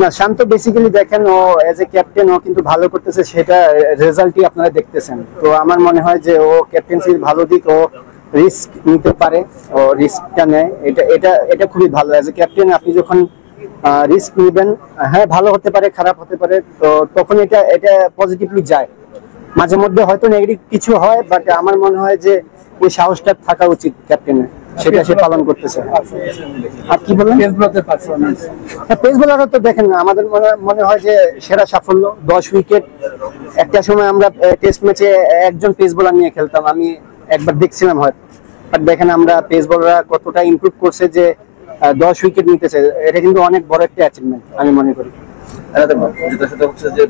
না, শান্ত বেসিক্যালি দেখেন ও as a captain ও কিন্তু ভালো করতেছে, সেটা রেজাল্টই আপনারা দেখতেছেন। তো আমার মনে হয় যে ও ক্যাপ্টেন্সির ভালো দিক, ও রিস্ক নিতে পারে, ও রিস্কটা নেয়, এটা এটা এটা খুবই ভালো। এজ এ ক্যাপ্টেন আপনি যখন রিস্ক নেবেন, হ্যাঁ ভালো হতে পারে খারাপ হতে পারে, তো তখন এটা এটা পজিটিভলি যায়। মাঝে মধ্যে হয়তো নেগেটিভ কিছু হয়, বাট আমার মনে হয় যে ওই সাহসটা থাকা উচিত ক্যাপ্টেনের, সেটা সে পালন করতেছে। আর কি বলেন পেস বোলারও তো দেখেন আমাদের মনে হয় যে সেরা সাফল্য 10 উইকেট। একটা সময় আমরা টেস্ট ম্যাচে একজন পেস বোলার নিয়ে খেলতাম, আমি একবার দেখছিলাম হয়তো, বাট দেখেন আমরা পেস বোলাররা কতটা ইমপ্রুভ করছে যে 10 উইকেট নিতেছে, এটা কিন্তু অনেক বড় একটা অ্যাচিভমেন্ট আমি মনে করি। যেটা সেটা হচ্ছে যে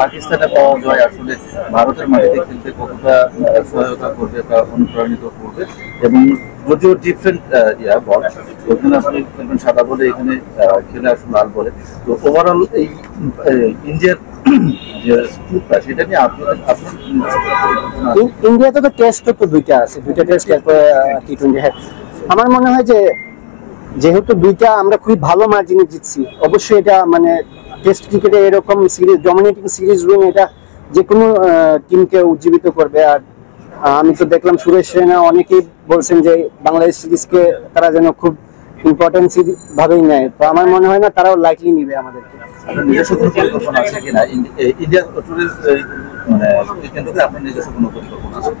পাকিস্তানে পাওয়া যায় আসলে ভারতের মাটিতে খেলতে কতটা সহায়তা করবে বা অনুপ্রাণিত করবে, এবং যদিও ডিফারেন্ট বল, ওখানে আপনি খেলবেন সাদা বলে, এখানে খেলে আসলে লাল বলে। তো ওভারঅল এই ইন্ডিয়ার যে স্ট্রোকটা সেটা নিয়ে ইন্ডিয়াতে তো টেস্ট তো দুইটা আছে, দুইটা টেস্ট টি20। হ্যাঁ আমার মনে হয় যে যেহেতু দুইটা আমরা খুবই ভালো মার্জিনে জিতছি, অবশ্যই এটা মানে টেস্ট ক্রিকেটে এরকম সিরিজ ডমিনেটিং সিরিজ উইন এটা যে কোনো টিমকে উজ্জীবিত করবে। আর আমি তো দেখলাম সুরেশ রায়না অনেকেই বলছেন যে বাংলাদেশ সিরিজকে তারা যেন খুব ইম্পর্টেন্স ভাবেই নেয়, তো আমার মনে হয় না তারাও লাইকলি নিবে আমাদেরকে। নিজস্ব কোনো পরিকল্পনা আছে কিনা ইন্ডিয়া ট্যুরের মানে আপনার নিজস্ব কোনো পরিকল্পনা আছে?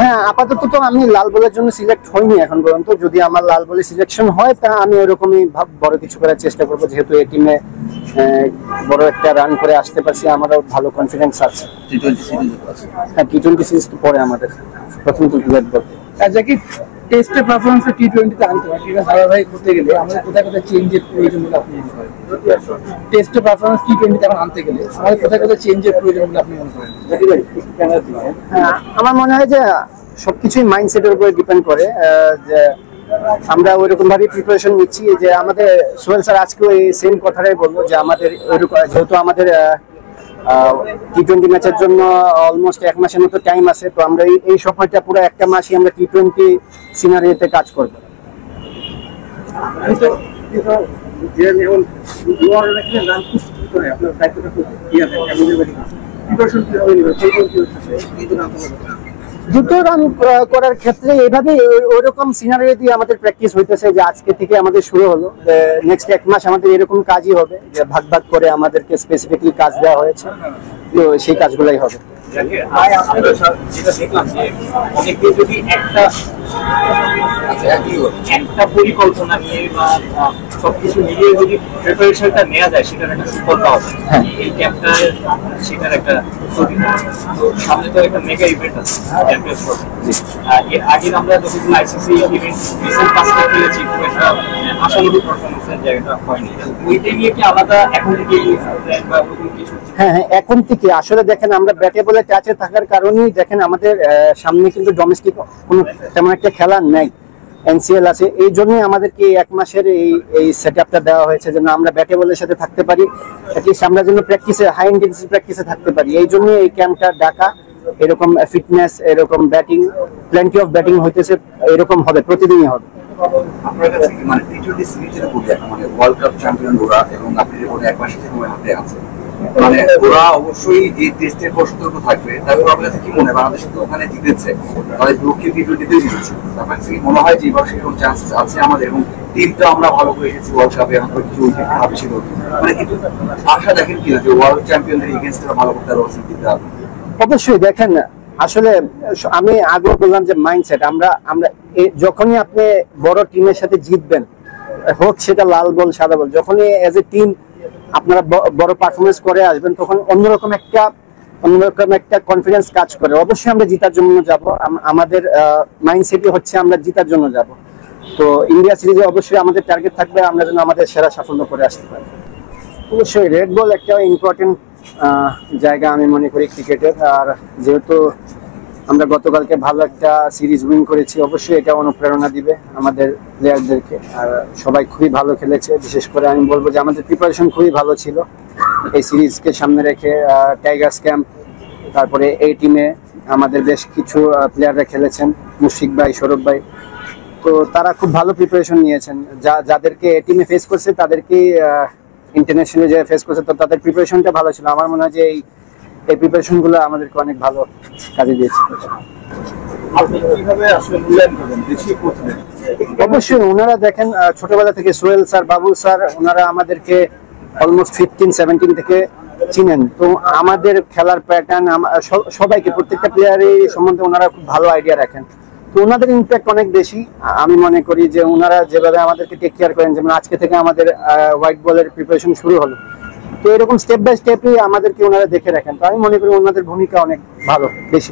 হ্যাঁ আপাতত তো আমি লাল বলের জন্য সিলেক্ট হইনি এখন পর্যন্ত, যদি আমার লাল বলে সিলেকশন হয় তা আমি ওরকমই বড় কিছু করার চেষ্টা করবো, যেহেতু এই টিমে বড় একটা রান করে আসতে পারছি, আমারও ভালো কনফিডেন্স আছে। হ্যাঁ টি20 সিরিজ তো পরে আমাদের প্রথম তো জাকিব টেস্টের পারফরম্যান্স টি20 তে আনতে হয়, এটা ধারাবাহিক করতে গেলে আমাদের কোথায় কোথায় চেঞ্জের প্রয়োজন বলে আপনি মনে করেন? টেস্টের পারফরম্যান্স টি20 তে এখন আনতে গেলে আমাদের কোথায় কোথায় চেঞ্জের প্রয়োজন বলে আপনি মনে করেন? আমার মনে হয় যে সবকিছুই মাইন্ডসেটের উপরে ডিপেন্ড করে, যে আমরা ওইরকম ভাবে প্রিপারেশন নিচ্ছি। যে আমাদের সোহেল স্যার আজকে ওই সেম কথাটাই বললো যে আমাদের ওইরকম, যেহেতু আমাদের টি20 ম্যাচের জন্য অলমোস্ট 1 মাসের মতো টাইম আছে, তো আমরা এই সময়টা পুরো একটা মাসই আমরা টি20 সিনারিওতে কাজ করবো। দ্রুত রান করার ক্ষেত্রে এইভাবে ওইরকম সিনারিও দিয়ে আমাদের প্র্যাকটিস হইতেছে, যে আজকে থেকে আমাদের শুরু হলো, নেক্সট 1 মাস আমাদের এরকম কাজই হবে, যে ভাগ ভাগ করে আমাদেরকে স্পেসিফিকলি কাজ দেওয়া হয়েছে, তো সেই কাজগুলাই হবে। যদি একটা পরিকল্পনা নিয়ে বা সবকিছু মিলিয়ে যদি প্রিপারেশনটা নেওয়া যায়, সেটার একটা সুফল পাওয়া যায়। এই ক্যাম্পটা সেটার একটা সামনে তো একটা মেগা ইভেন্ট আছে চ্যাম্পিয়ন্স ট্রফি। এর আগে আমরা যতগুলো আইসিসি ইভেন্ট রিসেন্ট পাঁচটা খেলেছি, খুব একটা আশানুরূপ পারফরমেন্সের জায়গাটা হয়নি। ওইটা নিয়ে কি আলাদা এখন থেকে বা কিছু? হ্যাঁ হ্যাঁ এখন থেকে আসলে দেখেন আমরা ব্যাটে বলে টাচে থাকার কারণেই দেখেন আমাদের সামনে কিন্তু ডোমেস্টিক কোনো তেমন একটা খেলা নেই, এনসিএল আছে, এই জন্যই আমাদেরকে 1 মাসের এই সেটআপটা দেওয়া হয়েছে, যেন আমরা ব্যাটে বলের সাথে থাকতে পারি, অ্যাটলিস্ট আমরা যেন প্র্যাকটিসে হাই ইন্টেন্সিটি প্র্যাকটিসে থাকতে পারি। এই জন্যই এই ক্যাম্পটা ডাকা, এরকম ফিটনেস, এরকম ব্যাটিং, প্লেন্টি অফ ব্যাটিং হইতেছে, এরকম হবে, প্রতিদিনই হবে। আপনার কাছে কি মানে টি20 সিরিজের উপর মানে ওয়ার্ল্ড কাপ চ্যাম্পিয়ন ওরা, এবং আপনি যখন 1 মাসের সময় হাতে আছে, মানে ওরা অবশ্যই এই টেস্টের পর সতর্ক থাকবে, তারপর আপনার কাছে কি মনে হয় বাংলাদেশ তো ওখানে জিতেছে, তাদের পক্ষে টি20তে জিতেছে, আপনার কাছে কি মনে হয় যে এবার সেরকম চান্স আছে আমাদের, এবং টিমটা আমরা ভালো করে এসেছি ওয়ার্ল্ড কাপে, এখন কিছু উইকেট খারাপ ছিল, মানে কিছু আশা দেখেন কিনা যে ওয়ার্ল্ড চ্যাম্পিয়নদের এগেইনস্ট ভালো করতে পারবো? অবশ্যই দেখেন, আসলে আমি আগে বললাম যে মাইন্ডসেট, আমরা যখনই আপনি বড় টিমের সাথে জিতবেন, হোক সেটা লাল বল সাদা বল, যখনই এজ এ টিম আপনারা বড় পারফরমেন্স করে আসবেন, তখন অন্যরকম একটা কনফিডেন্স কাজ করে। অবশ্যই আমরা জিতার জন্য যাব, আমাদের মাইন্ডসেটই হচ্ছে আমরা জিতার জন্য যাব। তো ইন্ডিয়া সিরিজে অবশ্যই আমাদের টার্গেট থাকবে আমরা যেন আমাদের সেরা সাফল্য করে আসতে পারি। অবশ্যই রেড বল একটা ইম্পর্টেন্ট জায়গা আমি মনে করি ক্রিকেটের, আর যেহেতু আমরা গতকালকে ভালো একটা সিরিজ উইন করেছি, অবশ্যই এটা অনুপ্রেরণা দিবে আমাদের প্লেয়ারদেরকে। আর সবাই খুবই ভালো খেলেছে, বিশেষ করে আমি বলবো যে আমাদের প্রিপারেশন খুবই ভালো ছিল এই সিরিজকে সামনে রেখে। টাইগার্স ক্যাম্প, তারপরে এই টিমে আমাদের বেশ কিছু প্লেয়াররা খেলেছেন, মুশফিক ভাই, সৌরভ ভাই, তো তারা খুব ভালো প্রিপারেশন নিয়েছেন। যাদেরকে এই টিমে ফেস করছে তাদেরকে ইন্টারন্যাশনালি যে ফেস করছে, তো তাদের প্রিপারেশনটা ভালো ছিল। আমার মনে হয় যে এই প্রিপারেশন গুলো আমাদেরকে অনেক ভালো কাজে দিয়েছে। আপনি কিভাবে আসলে মূল্যায়ন করবেন দেশীয় কোচদের? অবশ্যই ওনারা দেখেন ছোটবেলা থেকে সোহেল স্যার, বাবুল স্যার, ওনারা আমাদেরকে অলমোস্ট 15-17 থেকে চিনেন। তো আমাদের খেলার প্যাটার্ন সবাইকে, প্রত্যেকটা প্লেয়ারের সম্বন্ধে ওনারা খুব ভালো আইডিয়া রাখেন। তো ওনাদের ইম্প্যাক্ট অনেক বেশি। আমি মনে করি যে ওনারা যেভাবে আমাদেরকে টেক কেয়ার করেন, যেমন আজকে থেকে আমাদের হোয়াইট বলের প্রিপারেশন শুরু হলো, তো এরকম স্টেপ বাই স্টেপই আমাদেরকে ওনারা দেখে রাখেন। তো আমি মনে করি ওনাদের ভূমিকা অনেক ভালো, বেশি।